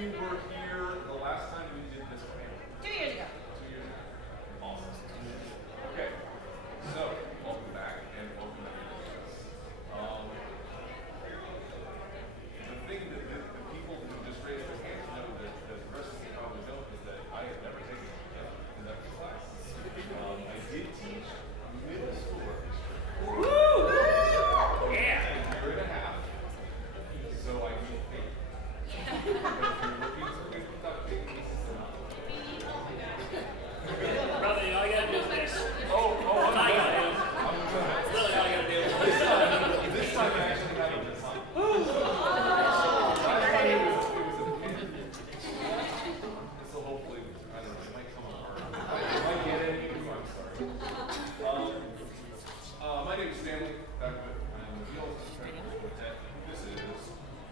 you were here the last time we did this panel? 2 years ago. 2 years ago. Awesome. Okay. So, welcome back and welcome everybody else. The thing that the people who just raised their hands know that the rest of you probably don't is that I have never taken a conducting class. I did teach middle school orchestra. Woo! Yeah! A year and a half. So I get paid. If you're looking for good conducting, this is the not. Brother, all you gotta do is this. Oh, That's all you gotta do. I'm good. That's really all you gotta do. This time I actually had a good time. Last time it was a pin. This will hopefully, I don't know, it might come apart. If I get any, I'm sorry. My name is Stanley. I'm the Beatles of Triforce Quartet. This is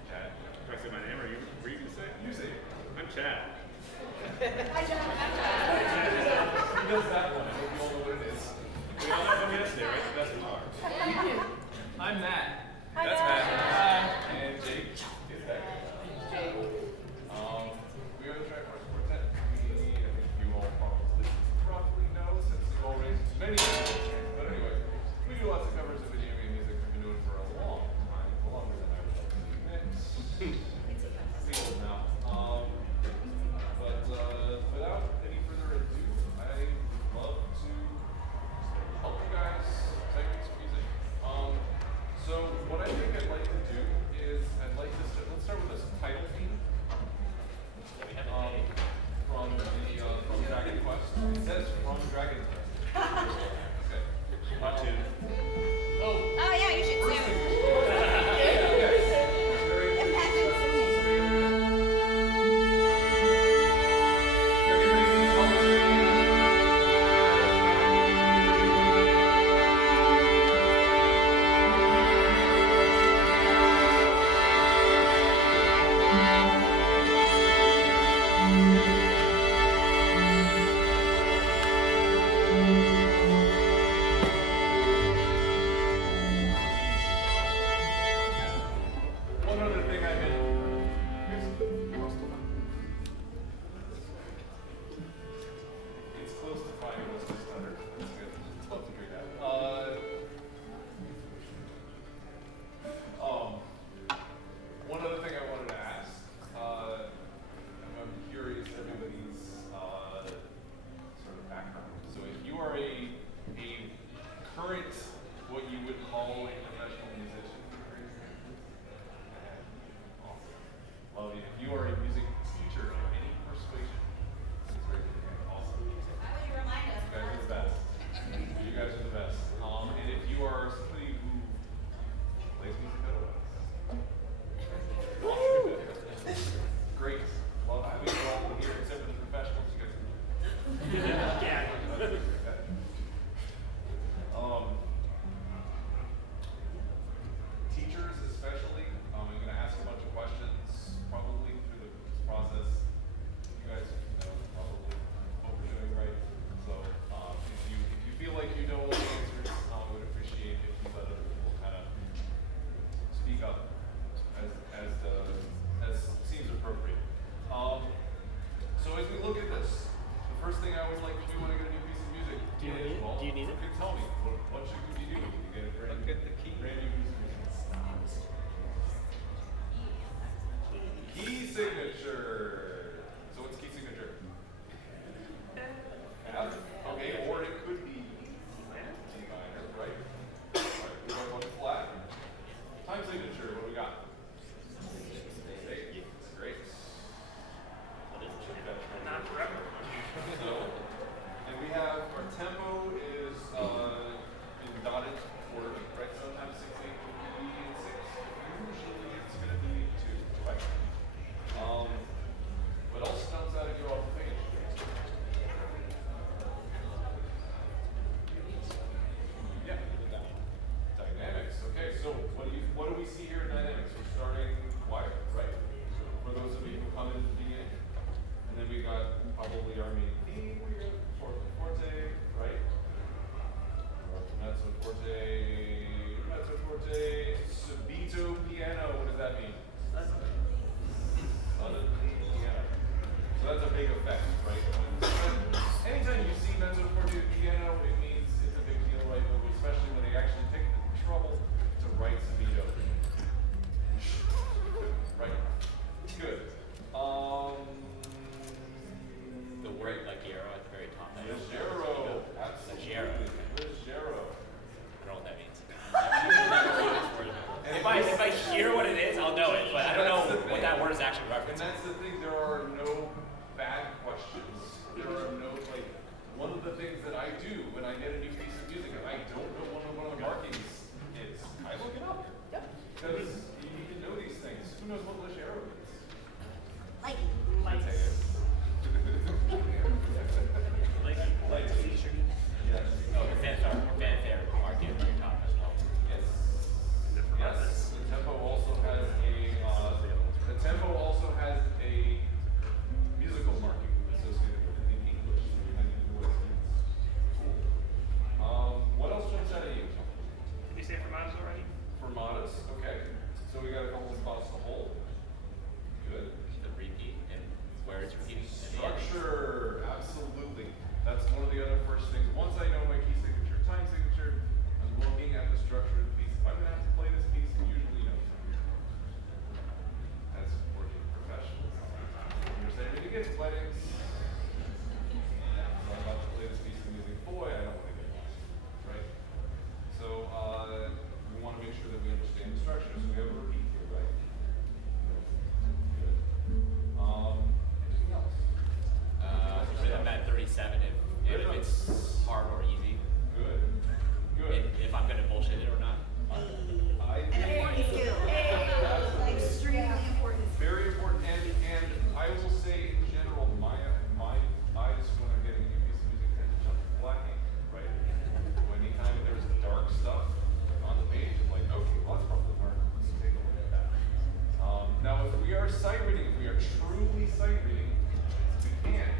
Chad. Do I say my name or you can say it? You say it. I'm Chad. Hi, John. He does that one. I hope you all know what it is. We all know from yesterday, right? The best guitar. I'm Matt. Hi, That's Matt. Matt. And Jake is back. Jake. We are the Triforce Quartet. I think you all probably roughly know since you all raised many videos. But anyway, we do lots of covers of video game music. We've been doing it for a long time, longer than I would like to admit. Feels now. But without any further ado, I'd love to help you guys type in some music. So what I think I'd like to do is I'd like to let's start with this title theme. From Dragon Quest. It says from Dragon Quest. Okay. Not two. Oh, yeah, you should First say thing. it. Okay. Very good. Imagine singing. One other thing I did. It's close to fine. Let's just stutter. That's good. Let's love to hear that. One other thing I wanted to ask. I'm curious everybody's sort of background. So if you are a current, what you would call a professional musician. Awesome. Love you. If you are a music teacher of any persuasion, please raise your hand. Awesome. Why would you remind us? You guys are the best. You guys are the best. And if you are somebody who plays music otherwise. Great. Well, having you all here, except for the professionals, you guys Yeah. Teachers especially, I'm going to ask a bunch of questions probably through this process. You guys know probably what we're doing, right? So if you feel like you know all the answers, I would appreciate if you let other people kind of speak up as seems appropriate. So as we look at this, the first thing I always like to do when I get a new piece of music Do you is, need it? well, Do you need who it? can tell me what should we be doing to get a brand new piece of music? Key signature. So what's key signature? F. Okay, or it could be G minor, right? Alright, we got one flat. Time signature, what do we got? Great. Not forever. So, and we have our tempo is in dotted order, right? Sometimes 6/8 will be 6. Usually it's going to be 2, right? I get a new piece of music and I don't know what of the markings is, I look it up. Yep. Because you need to know these things. Who knows what Lish arrow is? Like, Lights. Lights. Featured. Yes. Oh, the fanfare market you're talking about. Yes. Yes. The tempo also has a musical marking associated with it in English. So you might need to know what it means. Cool. What else jumps out at you? Did you say Fermatas already? Fermatas, okay. So we got a couple of spots to hold. Good. The repeat and where it's repeating. And the ending. Structure, absolutely. That's one of the other first things. Once I know my key signature, time signature, I'm looking at the structure of the piece. If I'm gonna have to play this piece, you usually know. As working professionals, when you're saying to get to weddings, I'm about to play this piece of music. Boy, I don't want to get lost, right? So we want to make sure that we understand the structure. So we have a repeat here, right? Good. Anything else? Rhythm at 37 if it's hard or easy. Good. Good. If I'm gonna bullshit it or not. I an think important skill. Absolutely. Extremely important. Very important, and I will say in general, my eyes when I'm getting a new piece of music tend to jump to black ink, right? So anytime there's dark stuff on the page, I'm like, okay, well that's probably where let's take a look at that. Now, if we are sight reading, if we are truly sight reading, we can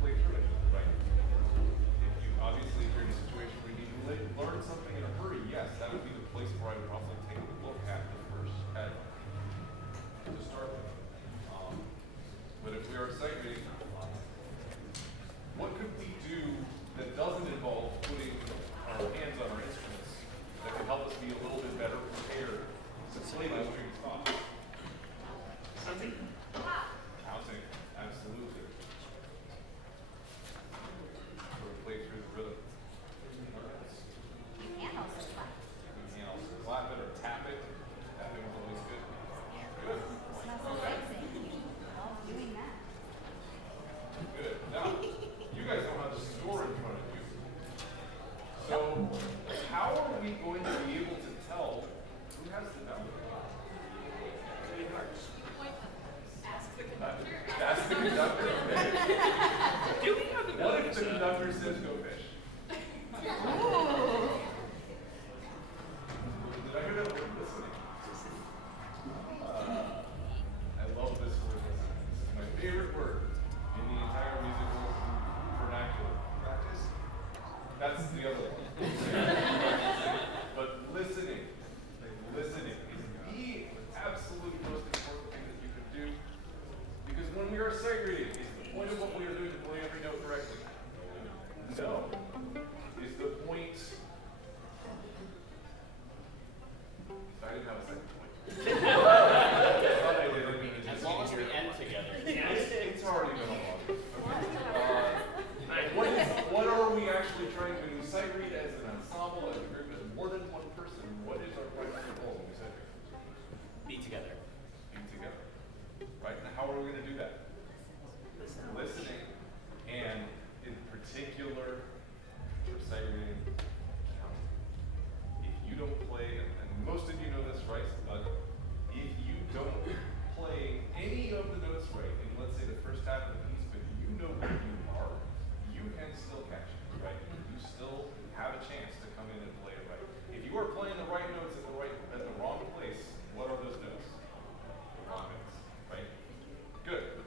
play through it, right? If you obviously if you're in a situation where you need to learn something in a hurry, yes, that would be the place where I would probably take a look at the first head to start with. But if we are sight reading, what could we do that doesn't involve putting our hands on our instruments that could help us be a little bit better prepared to play those tricky spots? Something. Counting, absolutely. Sort of play through the rhythm. You can also clap. You know, clap it or tap it. Tapping is always good. Good. Smells amazing. Love doing that. Good. Now, you guys don't have the score in front of you. So, how are we going to be able to tell who has the number? That's the conductor. Okay. Do we have the What if the conductor says go fish? Did I hear that word listening? I love this word listening. It's my favorite word in the entire musical vernacular. Practice? That's the other one. But listening, listening is the absolute most important thing that you can do. Because when we are sight reading, is the point of what we are doing to play every note correctly? No. Is the point. I didn't have a second point. I thought I did. As long as we end together. It's already been a long. Okay. What are we actually trying to do? Sight read as an ensemble, as a group, as more than one person. What is our primary goal when we sight read? Be together. Be together. Right? And how are we going to do that? Listening. And in particular, for sight reading, counting. If you don't play, and most of you know this, right? But if you don't play any of the notes right, in let's say the first half of the piece, but you know where you are, you can still catch it, right? You still have a chance to come in and play it right. If you are playing the right notes at the wrong place, what are those notes? The wrong notes, right? Good.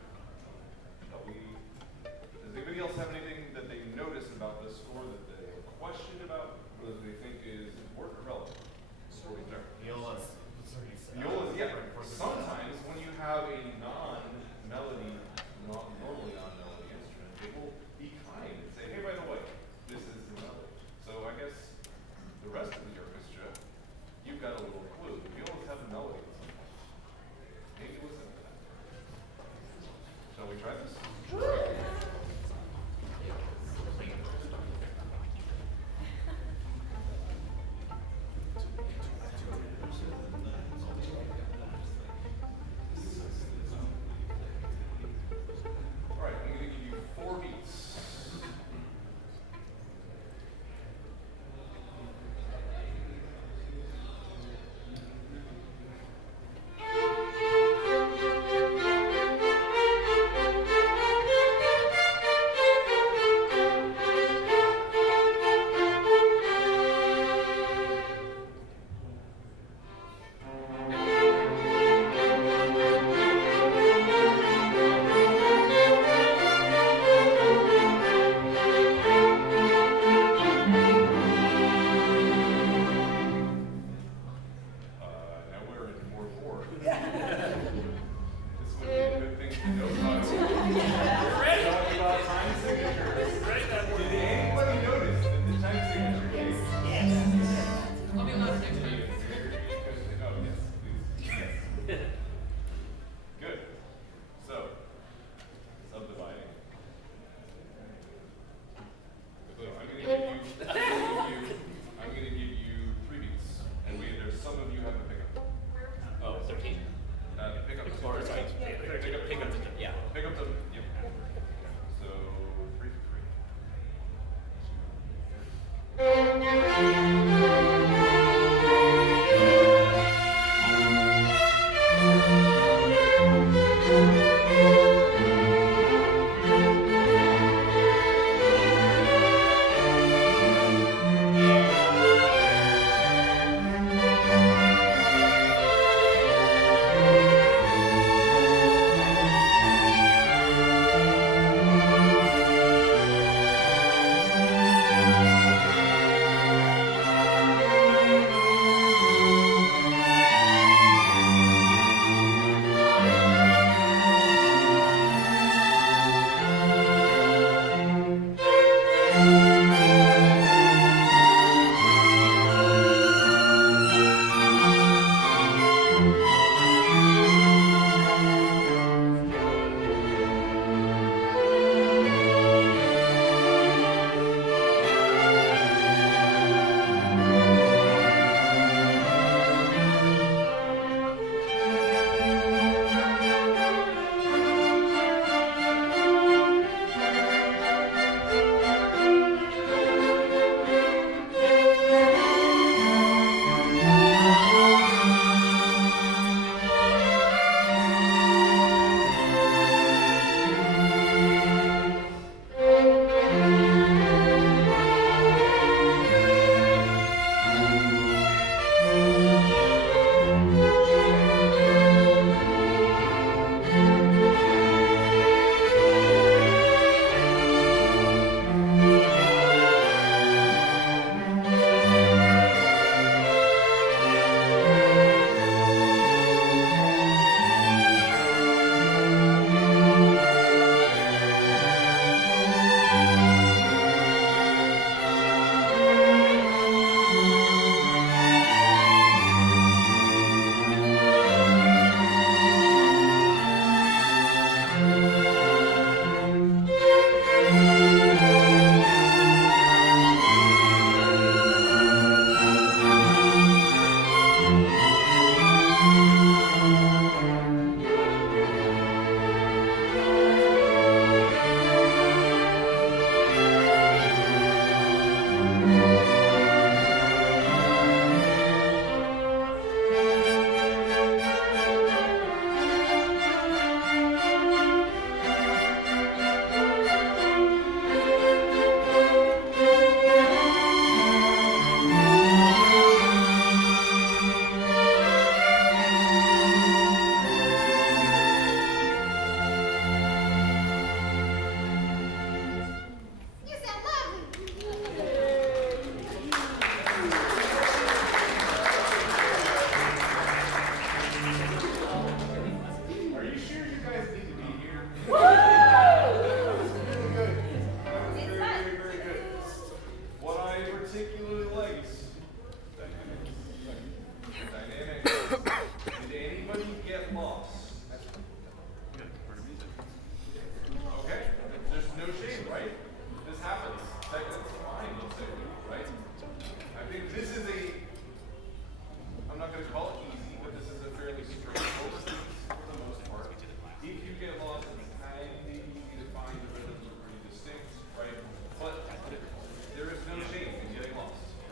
There is no shame in getting lost.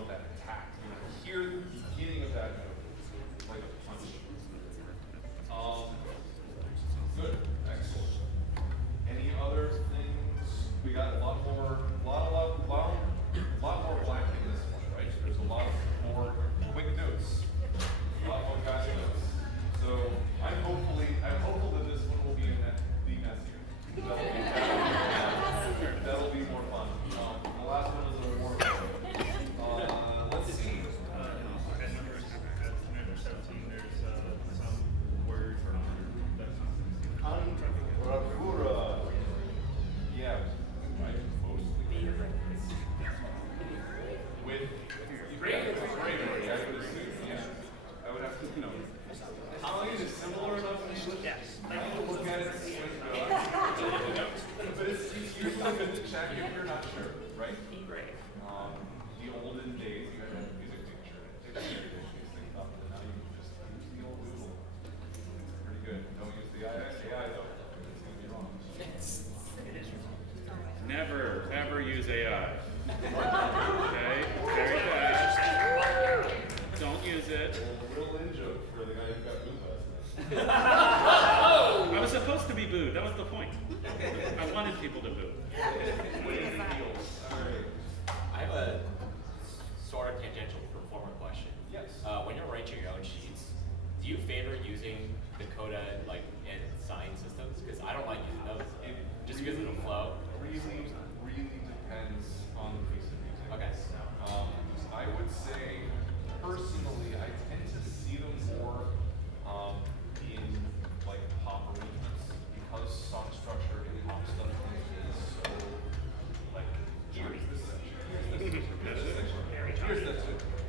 want that attack. You know, hear the beginning of that note, like a punch. Good, excellent. Any other things? We got a lot more black in this one, right? There's a lot more quick notes, a lot more fast notes. So I'm hopeful that this one will be messier. That'll be more fun. The last one is a little more. Let's see. At number 17, there's some word that's not 16. Bravura. Yeah, right. Mostly. With bravery, I would assume. Yeah. I would have to, you know. Italian is similar enough in English. Yes. I can look at it and swing go. But it's usually good to check if you're not sure, right? Right. The olden days, you had a music teacher. It takes these things up, and now you can just use the old Google. It's pretty good. Don't use the AI though. It's gonna be wrong. It is. Never, ever use AI. Okay? Very bad. Don't use it. Real in joke for the guy who got booed last night. I was supposed to be booed. That was the point. I wanted people to boo. Winning the heels. All right. I have a sort of tangential performer question. Yes. When you're arranging your own sheets, do you favor using the coda like and sign systems? Because I don't like using those. Just because it'll flow. Really depends on the piece of music. Okay. I would say, personally, I tend to see them more in like pop arrangements because song structure in pop stuff is so like here's this section, here's this section.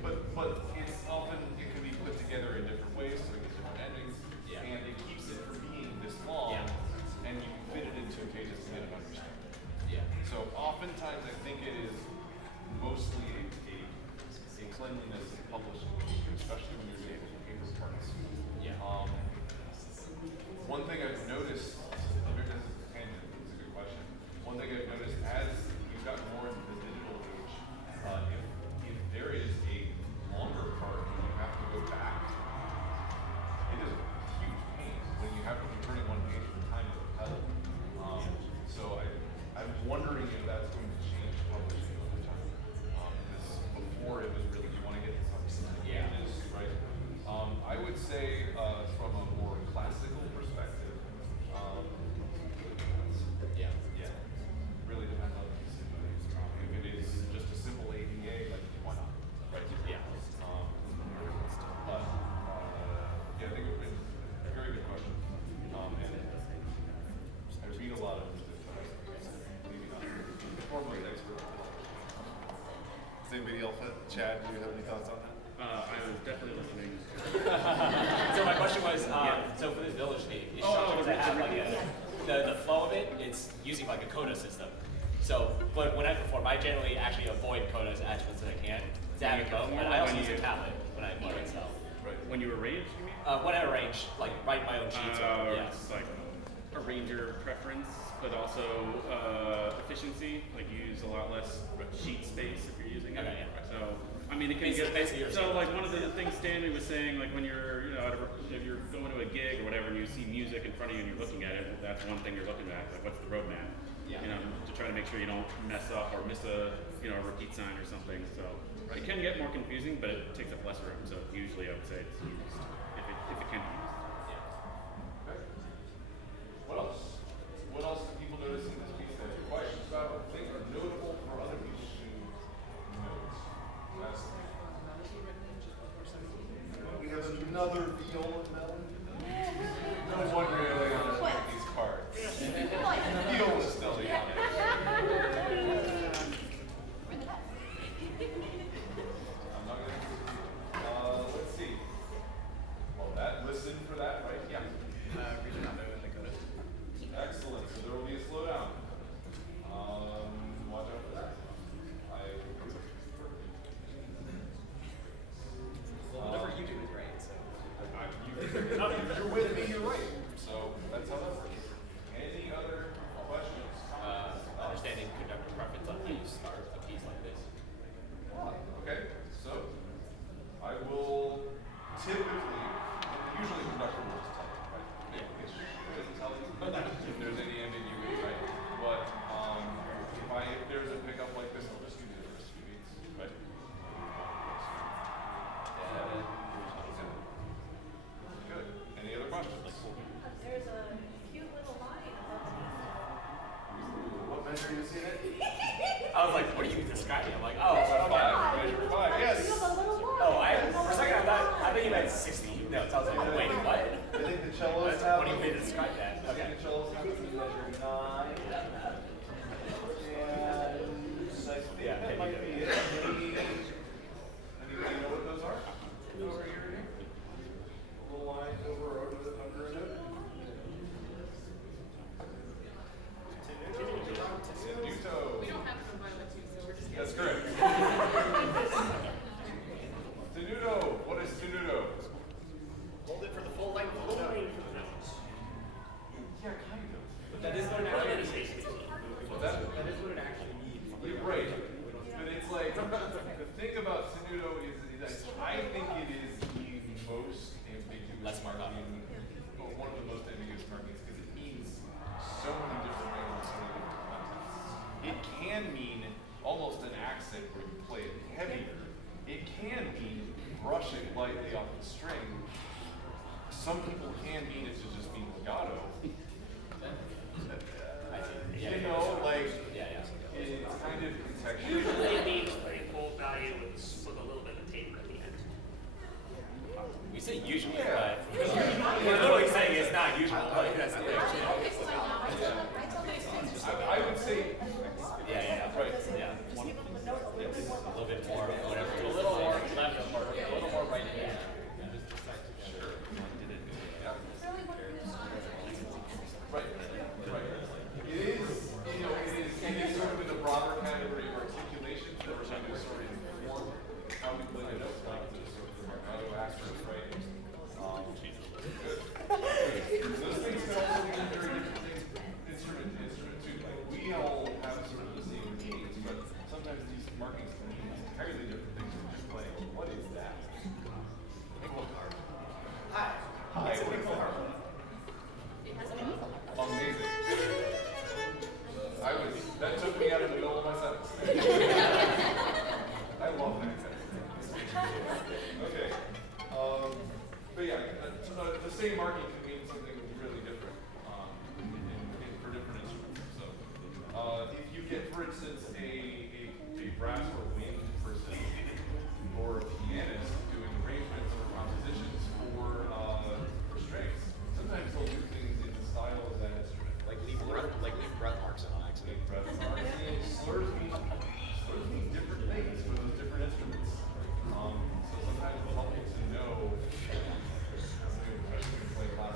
But it's often it can be put together in different ways so it gets different endings, Yeah. and it keeps it from being this long, Yeah. and you can fit it in 2 pages to get an understanding. Yeah. So oftentimes I think it is mostly a cleanliness and publishing, especially when you're doing paper parts. Yeah. One thing I've noticed, maybe this is a tangent, but it's a good question. One thing I've noticed as you've gotten more into the digital age, if there is a longer part and you have to go back, it is a huge pain when you have to be turning one page at a time with a pedal. So I'm wondering if that's going to change publishing over time. Because before it was really, you want to get this on pages, right? I would say from a more classical perspective, Yeah. really depends on the piece of music. If it is just a simple ADA, like why not, right? Yeah. But yeah, I think it's a very good question. And I read a lot of music, but maybe not. Formally an expert. Does anybody else, Chad, do you have any thoughts on that? I was definitely listening. So my question was, so for this village theme, it's structured to have like the flow of it, it's using like a coda system. So, but when I perform, I generally actually avoid codas as much as I can to have it go, but I also use a tablet when I play myself. Right. When you arrange, you mean? When I arrange, like write my own sheets, It's like arranger preference, but also efficiency. Like you use a lot less sheet space if you're using it. Okay, yeah. So I mean, it can Basically, get so like one of the things Stanley was saying, like when you're if you're going to a gig or whatever, and you see music in front of you and you're looking at it, that's one thing you're looking at. Like what's the roadmap? Yeah. To try to make sure you don't mess up or miss a a repeat sign or something. So it can get more confusing, but it takes up less room. So usually I would say it's used if it can be used. Okay. What else? What else do people notice in this piece that have questions about, things are notable for other people to note? That's we have another viola melody. No one really on these cards. Viola still the on it. I'm not gonna. Let's see. Well, that listen for that, right? Yeah. Excellent. So there will be a slowdown. Watch out for that. Whatever you do is right. So. the thing about Tenuto is that I think it is the most ambiguous Less markup. marking, or one of the most ambiguous markings, because it means so many different things in so many different contexts. It can mean almost an accent where you play it heavier. It can mean brushing lightly off the string. Some people can mean it to just mean legato. I see. Yeah, You know, like, yeah. it's kind of contextual. Usually it means pretty full value with a little bit of tape at the end. We say usually, Yeah. but we're literally saying it's not usual. Like, that's the thing. I would say, Yeah. right. Yeah. A little bit more, whatever. A little more left, a little more right. Yeah. Right. It is, it is sort of in the broader category of articulations that are trying to sort of inform how we play the notes, like the sort of legato accents, right? Those things can also be very different things, instrument to instrument too. Like, we all have sort of the same meanings, but sometimes these markings can mean entirely different things from just playing. What is that? Hi, what is that? Amazing. That took me out of the middle of my sentence. I love that. Okay. But yeah, the same marking can mean something really different for different instruments. So if you get, for instance, a brass or wind person or a pianist doing arrangements or compositions for strings, sometimes they'll do things in the style of that instrument. Like leave breath marks on accident. Slurs mean different things for those different instruments. So sometimes it's helpful to know, especially when you play loud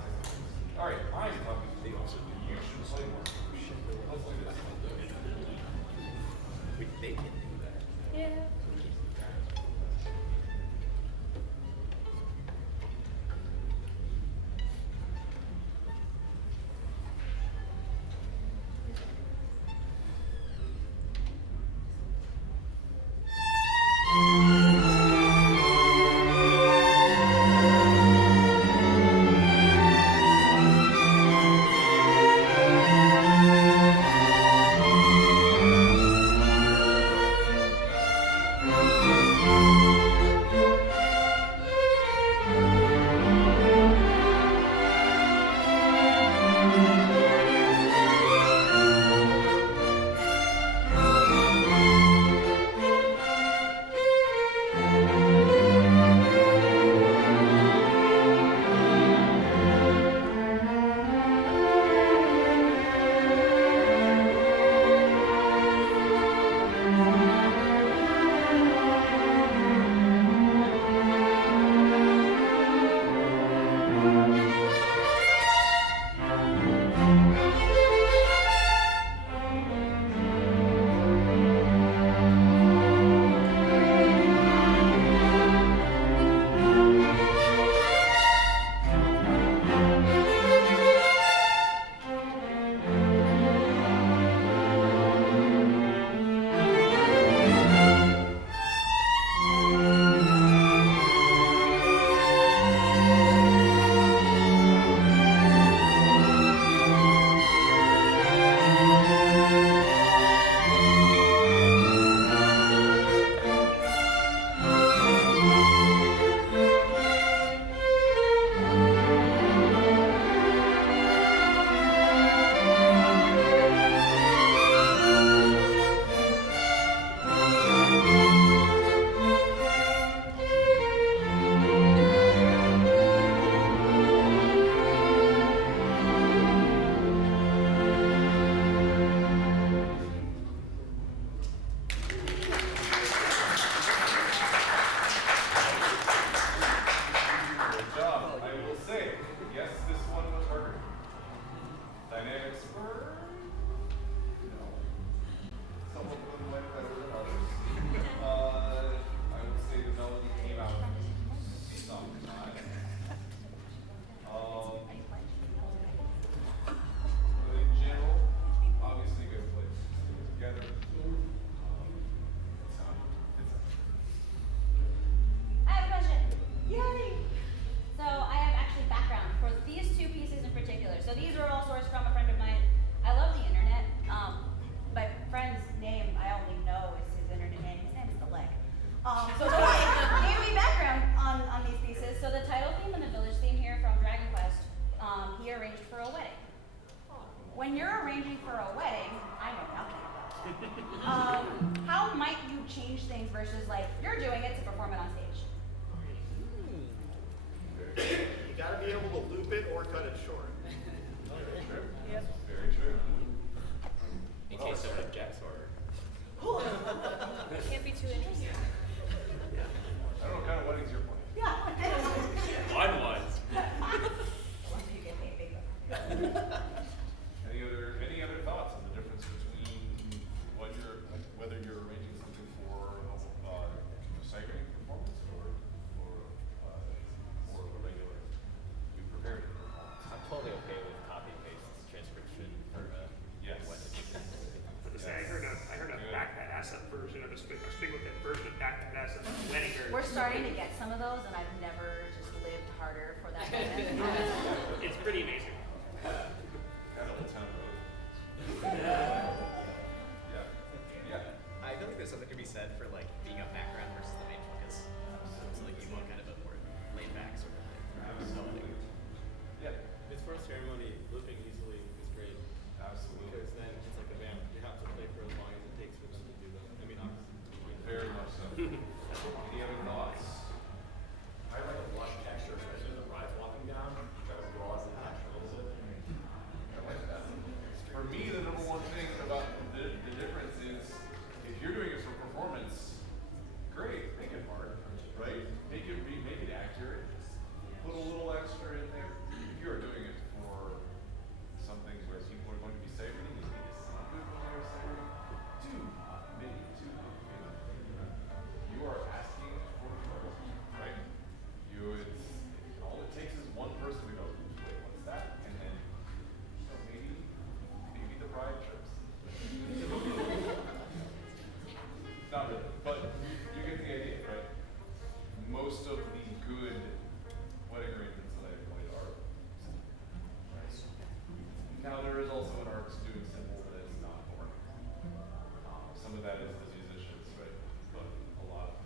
So the AOE background on these pieces. So the title theme and the village theme here from Dragon Quest, he arranged for a wedding. When you're arranging for a wedding, I know nothing about that. How might you change things versus like you're doing it to perform it on stage? You gotta be able to loop it or cut it short. Very true. Very true. In case someone objects or. Can't be too interesting. I don't know what kind of weddings you're playing. Yeah. Fun ones. Once you get paid big. Any other thoughts on the difference between whether you're arranging something for a sight reading performance or a regular you prepared performance? I'm totally okay with copy and paste transcription for Yes. wedding. I heard a backpack asset version of a Spigleton version of backpack asset of a wedding version. We're starting to get some of those, and I've never just lived harder for that moment. It's pretty amazing. Kind of Old Town Road. Yeah. Yeah. I feel like there's something to be said for like being a background versus the main focus. So like you want kind of a more laid back sort of thing. Yeah. It's for a ceremony, looping easily is great. Absolutely. Because then it's like a band. You have to play for as long as it takes for them to do them. I mean, obviously. Very much so. Any other thoughts? I like a blush texture, especially the brides walking down. Try to draw the texture a little bit. I like that. For me, the number one thing about the difference is if you're doing it for performance, great, make it hard, right? Make it accurate. Put a little extra in there. If you are doing it for something where people are going to be sight reading, you need to sound good when they're sight reading. You are asking for trouble, right? All it takes is one person to go, wait, what's that? And then maybe the bride trips. Not really, but you get the idea, right? Most of the good wedding arrangements that I've played are simple, right? Now there is also an art to doing simple that is not boring. Some of that is the musicians, right? But a lot of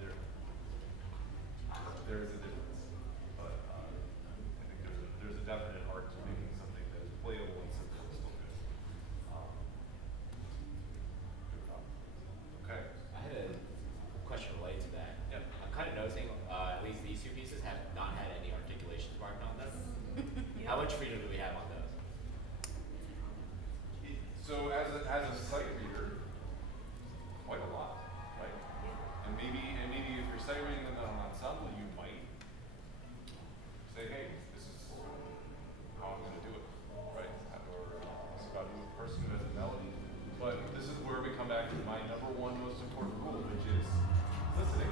there is a difference. But I think there's a definite art to making something that is playable and simple and still good. Good job. Okay. I had a question related to that. Yep. I'm kind of noticing, at least these two pieces have not had any articulations marked on them. How much freedom do we have on those? So as a sight reader, quite a lot, right? And maybe if you're sight reading in an ensemble, you might say, hey, this is how I'm going to do it, right? Or it's about a person who has a melody. But this is where we come back to my number one most important rule, which is listening.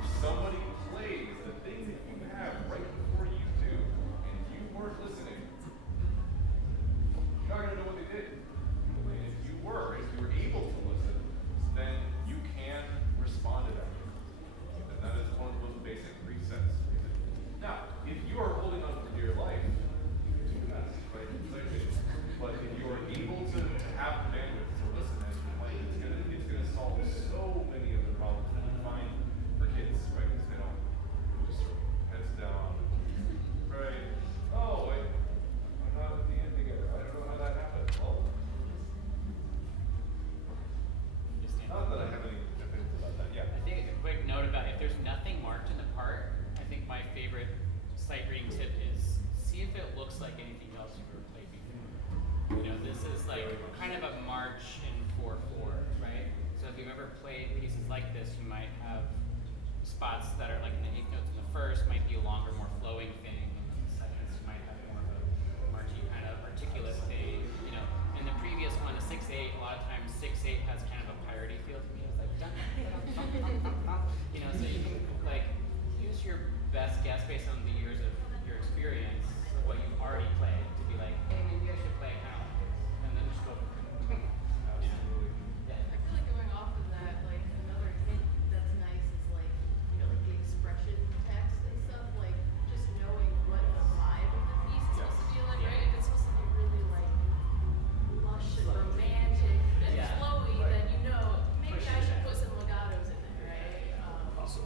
If somebody plays the thing that you have right before you do, and you weren't listening, you're not going to know what they did. And if you were able to listen, then you can respond to that. And that is one of those basic resets. Now, if you are holding on for dear life, do that, right? But if you are able to have the bandwidth to listen as you play, it's gonna solve so many of the problems that you find for kids, right? Because they don't just sort of heads down, right? Oh wait, I'm not at the end together. I don't know how that happened. Well, not that I have any opinions about that. Yeah. I think a quick note about if there's nothing marked in the part, I think my favorite sight reading tip is see if it looks like anything else you've ever played before. You know, this is like kind of a march in 4/4, right? So if you've ever played pieces like this, you might have spots that are like in the eighth notes in the first might be a longer, more flowing thing. In the seconds, you might have more of a marchy kind of articulate fade. You know, in the previous on a 6/8, a lot of times 6/8 has kind of a piratey feel to me. It's like dun, dun, dun, dun, dun, dun. You know, so you can like use your best guess based on the years of your experience of what you've already played to be like, hey, maybe I should play kind of like this, and then just go. Absolutely. Yeah. I feel like going off of that, like another hint that's nice is like, you know, like the expression text and stuff, like just knowing what the vibe of the piece is supposed to be like, right? If it's supposed to be really like lush and romantic and Yeah. flowy, Right. then you know maybe Push I it should back. put some legatos in it, right? Also,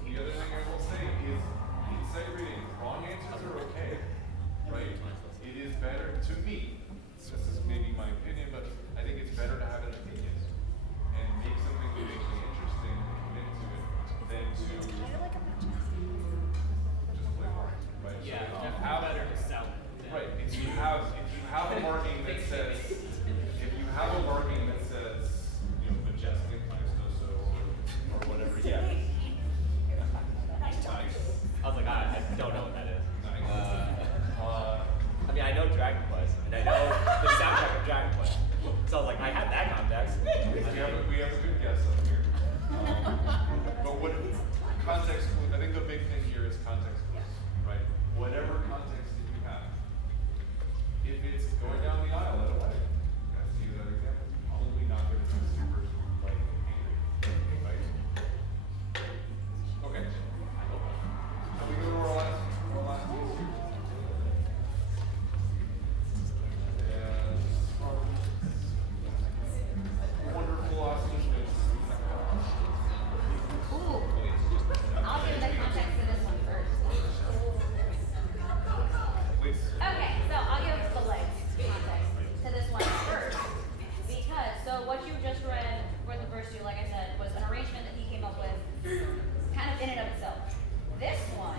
This one,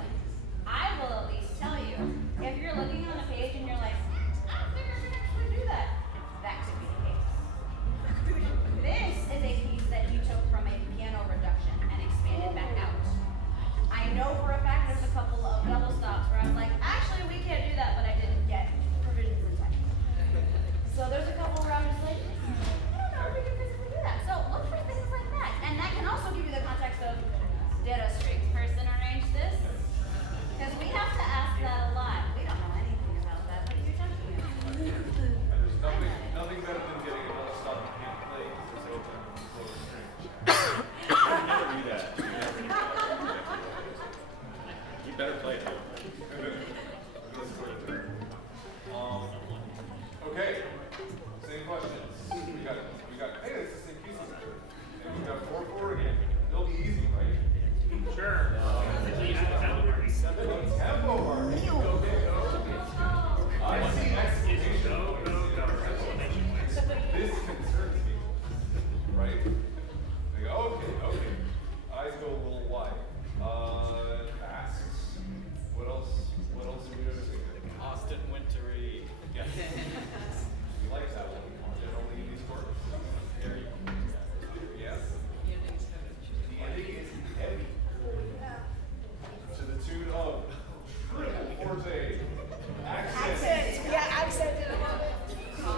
I will at least tell you, if you're looking on a page and you're like, I don't think I can actually do that, that could be the case. This is a piece that he took from a piano reduction and expanded back out. I know for a fact there's a couple of double stops where I was like, actually we can't do that, but I didn't get provisions in time. So there's a couple where I'm just like, I don't know if we can physically do that. So look for things like that. And that can also give you the context of, did a strings person arrange this? Because we have to ask that a lot. We don't know anything about that, but you're jumping it. There's nothing better than getting another stop you can't play because it's open and closed string. Never do that. You better play it. Okay, same questions. We got, hey, it's the same pieces. And we got 4-4 again. It'll be easy, right? Sure. Tempo mark. Okay. I see exclamation points. This concerns me. Right? They go, okay. Eyes go a little wide. Fast. What else are we noticing? Austin Wintory. Yes. We like that one. Generally in these chords. Yes. The ending is heavy. To the tune of triple forte. Accent. Yeah, accent. So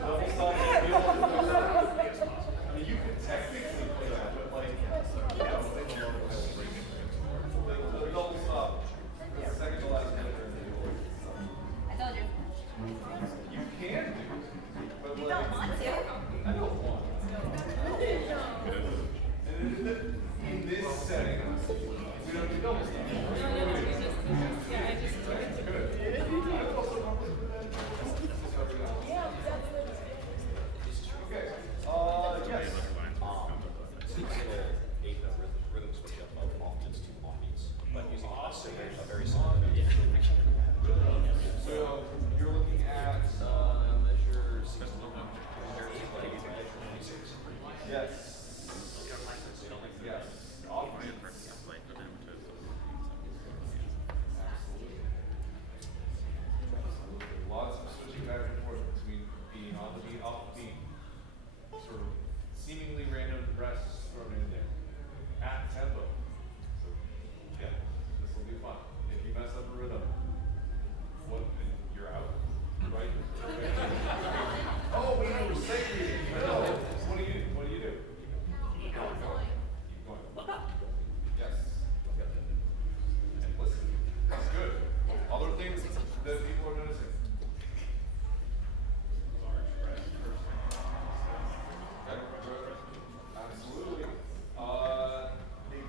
double stop and feel I mean, you could technically play that, but like, they don't the double stop. The second to last minute. I told you. You can do it, but You like, don't want to. I don't want to. In this setting, we don't do double stop. Good. I would also probably put that in. Okay. Yes. Single eighth note rhythm switch up of offbeats to offbeats, but using a very similar. So you're looking at Measure 6. yes. Yes. Offbeats. Absolutely. Lots of switching back and forth between being on the beat, off the beat, sort of seemingly random rests thrown in there at tempo. So, yeah, this will be fun. If you mess up a rhythm, what? You're out, right? Oh, we were segregating. No. What do you do? What do you do? Keep going. Yes. And listen. That's good. Other things that people are noticing. Okay. Absolutely. A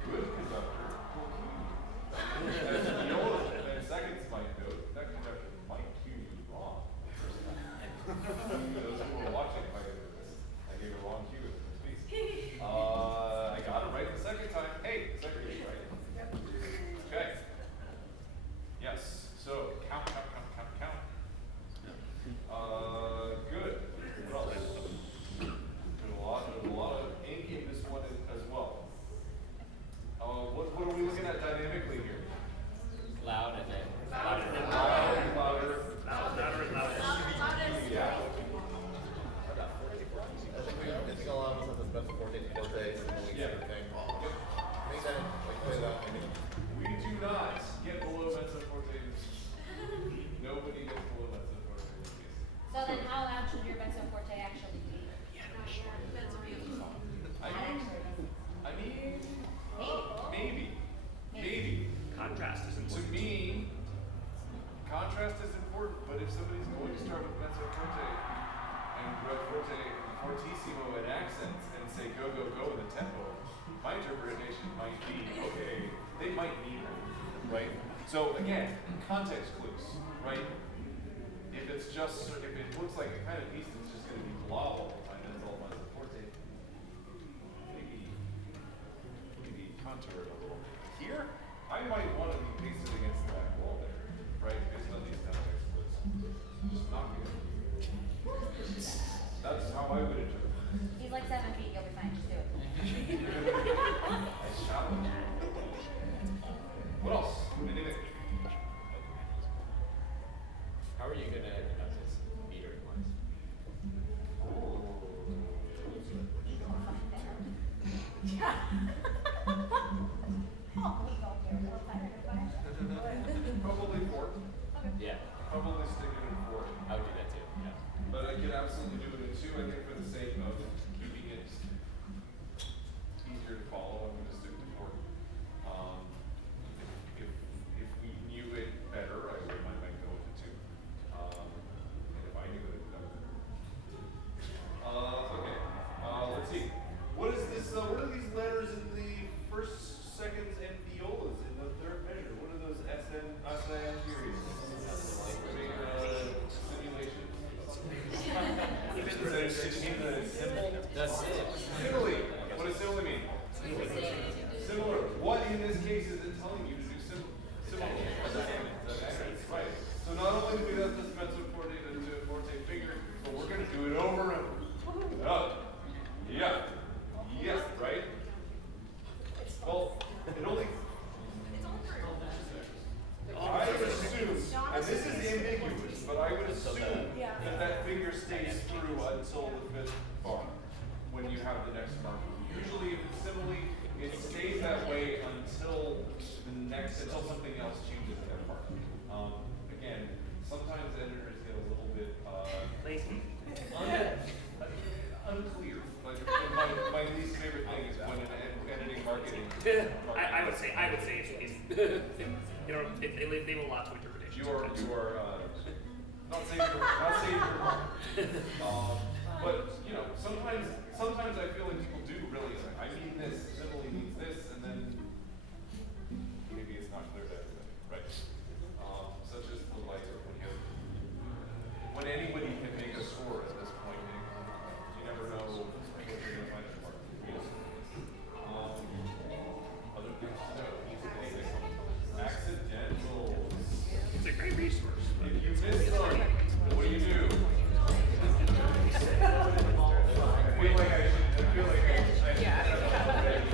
good conductor will cue you. As viola and seconds might note, that conductor might cue you wrong. Those who are watching might have noticed. I gave a wrong cue in this piece. I got it right the second time. Hey, second is right. Okay. Yes. So count. Good. What else? There's a lot of ink in this one as well. What are we looking at dynamically here? Loud and then. Louder. Yeah. I think a lot of us have the best forte and we Yeah. everything. Makes sense. Like play that. I mean, We do not get below mezzo forte. Nobody gets below mezzo forte in this case. So then how loud should your mezzo forte actually be? I mean, maybe. Contrast is To important. me, contrast is important, but if somebody's going to start with mezzo forte and fortissimo and accents and say go with a tempo, my interpretation might be, okay, they might need it, right? So again, context clues, right? If it looks like a kind of piece that's just going to be blah all the time, that's all mezzo forte, maybe contour it a little. Here, I might want to be pasted against that wall there, right? Based on these context clues. Just not good. That's how I would interpret it. He's like 7 feet, you'll be fine, just do it. I shot him. Oh, we go here. Probably 4. Yeah, Probably stick it in 4. I would do that too. Yeah. But I could absolutely do it in 2. I think for the sake of keeping it easier to follow, I'm going to stick to 4. If we knew it better, I might go with 2. And if I knew it, I would. Okay. Let's see. What is this? What are these letters in the first, seconds, and violas in the third measure? What are those SN series? Simulation. That's it. Simile. What does simile mean? Similar. What in this case is it telling you to do similar? That's right. So not only do we have this mezzo forte to forte figure, but we're going to do it over and over. Yeah. Yes, right? Well, it only. I would assume, and this is ambiguous, but I would assume that that figure stays through until the 5th bar when you have the next marker. Usually, if it's simile, it stays that way until something else changes that part. Again, sometimes editors get a little bit Lazy. unclear. Like my least favorite thing is when editing marketing. I would say it's you know, they leave a lot to interpretation. You are not saying you're wrong. But you know, sometimes I feel like people do really like, I mean this, simile means this, and then maybe it's not clear to everybody, right? Such as the light when anybody can make a score at this point, you never know what you're gonna find in the market. Other things to know. Accidentals. It's a great resource. If you miss some, what do you do? I feel like I should.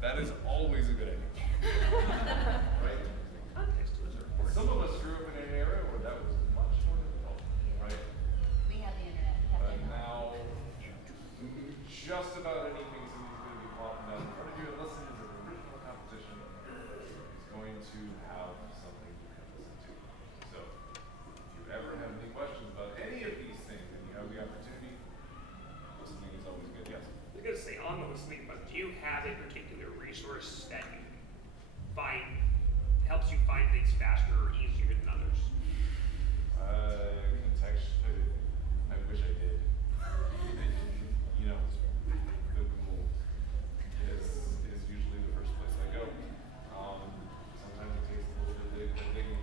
That is always a good idea. Right? Context clues are important. Some of us grew up in an era where that was much more difficult, right? We have the internet. We have the But internet. now, just about anything somebody's going to be popping out in front of you, unless it is an original competition, is going to have something you can listen to. So, if you ever have any questions about any of these things and you have the opportunity, listening is always good. Yes? I was gonna say on the listening, but do you have a particular resource that you find helps you find things faster or easier than others? Contextually, I wish I did. You know, the Google is usually the first place I go. Sometimes it takes a little bit of digging.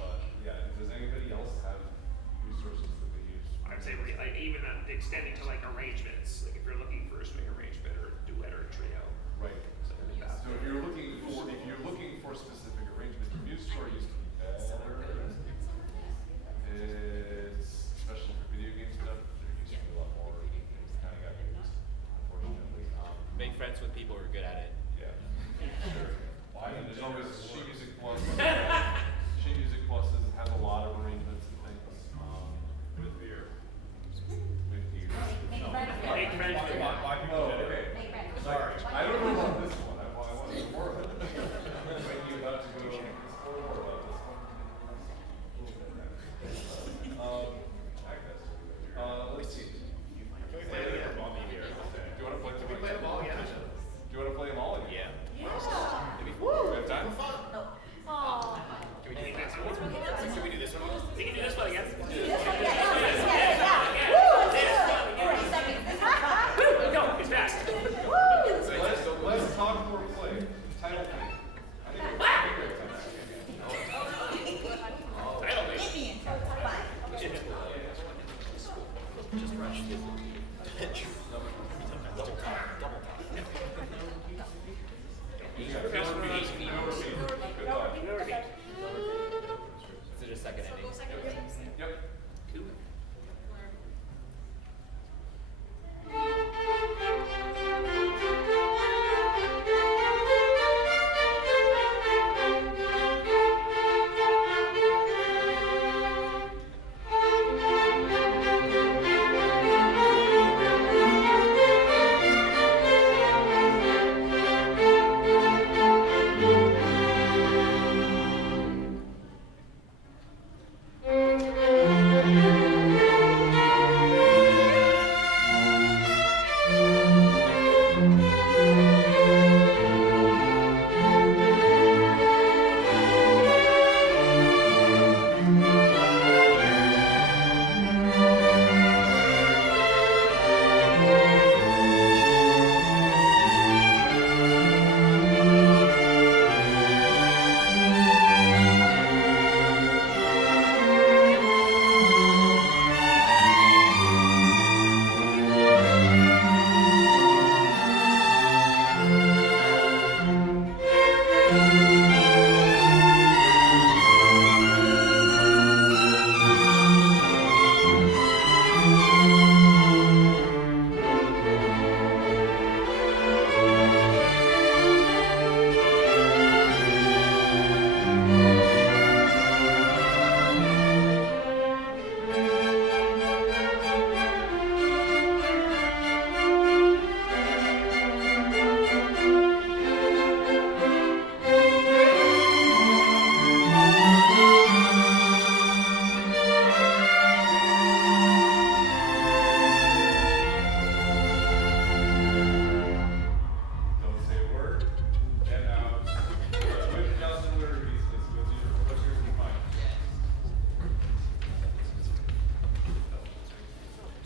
But yeah, does anybody else have resources that they use? I'd say like even extending to like arrangements, like if you're looking for a string arrangement or a duet or a trio. Right. Something like that. So if you're looking for specific arrangement, the music store used to be better. It's especially for video game stuff. There used to be a lot more. Things kind of got used, unfortunately. Make friends with people who are good at it. Yeah. Sure. And there's always Sheet Music Plus. Sheet Music Plus has a lot of arrangements and things. With beer. With beer. Make friends. Make friends. Oh, okay. Make friends. Sorry. I don't know about this one. I want to know more about it. When you about to go explore more about this one. MAGFest. Let's see. Can we play the ball here? Do you want to play? Can we play the ball again? Do you want to play them all again? Yeah. Do we have time? Can we do this one? Should we do this one? We can do this one again. Go, it's fast. Let's talk more play. Title thing. I think we're great Title me. Get me in trouble. Fine. Just rush. Double tap. Good luck. No repeat. Is it a second ending? Yep.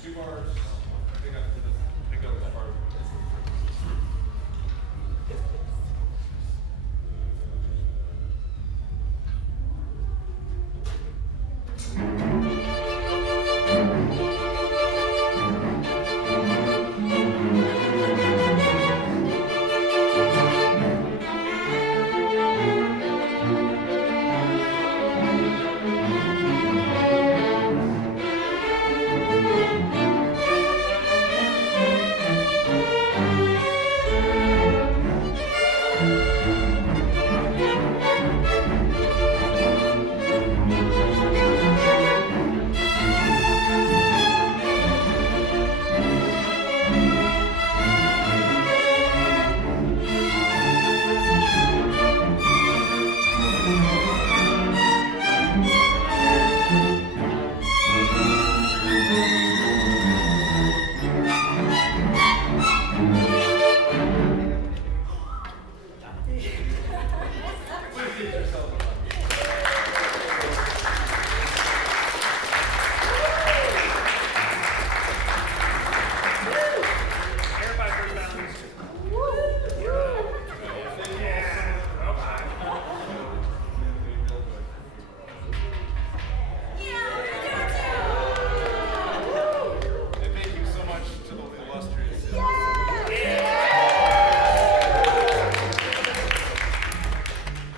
Two bars.